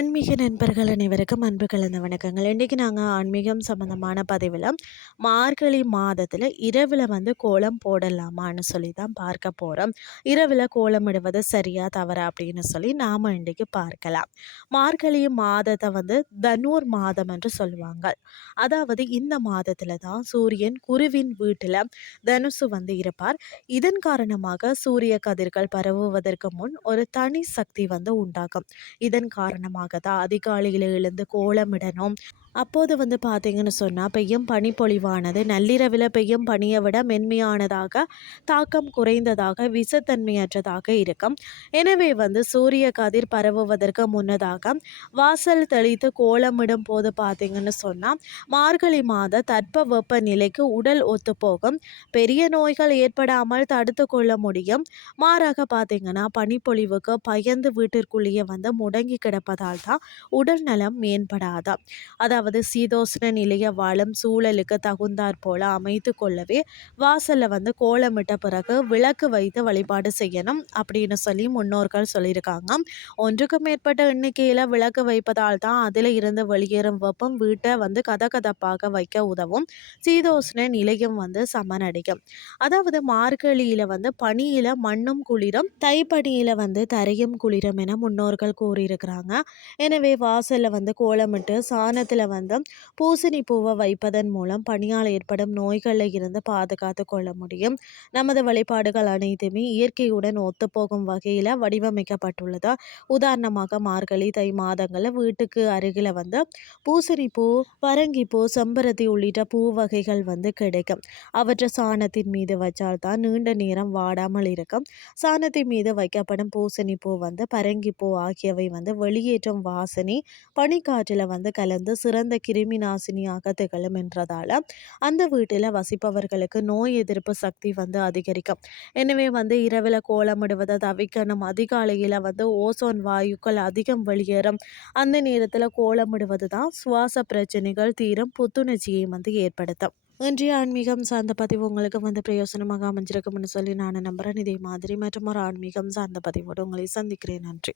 ஆன்மீக நண்பர்கள் அனைவருக்கும் அன்பு கலந்த வணக்கங்கள். இன்றைக்கி நாங்கள் ஆன்மீகம் சம்மந்தமான பதிவில் மார்கழி மாதத்தில் இரவில் வந்து கோலம் போடலாமான்னு சொல்லி தான் பார்க்க போகிறோம் இரவில் கோலம் இடுவது சரியா தவறா அப்படின்னு சொல்லி நாம் இன்றைக்கி பார்க்கலாம். மார்கழி மாதத்தை வந்து தனூர் மாதம் என்று சொல்லுவாங்க. அதாவது இந்த மாதத்தில் தான் சூரியன் குருவின் வீட்டில் தனுசு வந்து இருப்பார். இதன் காரணமாக சூரிய கதிர்கள் பரவுவதற்கு முன் ஒரு தனி சக்தி வந்து உண்டாகும். இதன் காரணமாக தான் அதிகாலையில் எழுந்து கோலமிடணும் அப்போது வந்து பார்த்தீங்கன்னு சொன்னால் பெய்யும் பனிப்பொழிவானது நள்ளிரவில் பெய்யும் பனியை விட மென்மையானதாக தாக்கம் குறைந்ததாக விஷத்தன்மையற்றதாக இருக்கும். எனவே வந்து சூரிய கதிர் பரவுவதற்கு முன்னதாக வாசல் தெளித்து கோலமிடும் போது பார்த்தீங்கன்னு சொன்னால் மார்கழி மாத தட்ப வெப்ப நிலைக்கு உடல் ஒத்துப்போகும். பெரிய நோய்கள் ஏற்படாமல் தடுத்து கொள்ள முடியும். மாறாக பார்த்தீங்கன்னா பனிப்பொழிவுக்கு பயந்து வீட்டிற்குள்ளேயே வந்து முடங்கி கிடப்பதால் தான் உடல் நலம் மேம்படாது? அதாவது சீதோஷ்ண நிலைய வாழும் சூழலுக்கு தகுந்தாற் போல அமைத்து கொள்ளவே வாசலில் வந்து கோலமிட்ட பிறகு விளக்கு வைத்து வழிபாடு செய்யணும் அப்படின்னு சொல்லி முன்னோர்கள் சொல்லியிருக்காங்க. ஒன்றுக்கும் மேற்பட்ட எண்ணிக்கையில் விளக்கு வைப்பதால் தான் அதில் இருந்து வெளியேறும் வெப்பம் வீட்டை வந்து கதகதப்பாக வைக்க உதவும். சீதோஷ்ண நிலையம் வந்து சமனடையும். அதாவது மார்கழியில் வந்து பனியில் மண்ணும் குளிரும் தைப்பனியில் வந்து தரையும் குளிரும் என முன்னோர்கள் கூறியிருக்கிறாங்க. எனவே வாசலில் வந்து கோலமிட்டு சாணத்தில் வந்து பூசணி பூவை வைப்பதன் மூலம் பணியால் ஏற்படும் நோய்களில் இருந்து பாதுகாத்து கொள்ள முடியும். நமது வழிபாடுகள் அனைத்துமே இயற்கையுடன் ஒத்துப்போகும் வகையில் வடிவமைக்கப்பட்டுள்ளதா? உதாரணமாக மார்கழி தை மாதங்களில் வீட்டுக்கு அருகில் வந்து பூசணி பூ பரங்கி பூ செம்பருத்தி உள்ளிட்ட பூ வகைகள் வந்து கிடைக்கும். அவற்றை சாணத்தின் மீது வச்சால்தான் நீண்ட நேரம் வாடாமல் இருக்கும். சாணத்தின் மீது வைக்கப்படும் பூசணி பூ வந்து பரங்கி பூ ஆகியவை வந்து வெளியேற்றும் வாசனை பனிக்காற்றில் வந்து கலந்து சிறந்த சிறந்த கிருமி நாசினியாக திகழும் என்றதால் அந்த வீட்டில் வசிப்பவர்களுக்கு நோய் எதிர்ப்பு சக்தி வந்து அதிகரிக்கும். எனவே வந்து இரவில் கோலமிடுவதை தவிக்கணும் அதிகாலையில் வந்து ஓசோன் வாயுக்கள் அதிகம் வெளியேறும். அந்த நேரத்தில் கோலமிடுவது தான் சுவாச பிரச்சனைகள் தீரும் புத்துணர்ச்சியை வந்து ஏற்படுத்தும். இன்றைய ஆன்மீகம் சார்ந்த பதிவு உங்களுக்கு வந்து பிரயோசனமாக அமைஞ்சிருக்கும்னு சொல்லி நான் நம்புகிறேன் இதே மாதிரி மற்றும் ஒரு ஆன்மீகம் சார்ந்த பதிவோடு உங்களை சந்திக்கிறேன். நன்றி.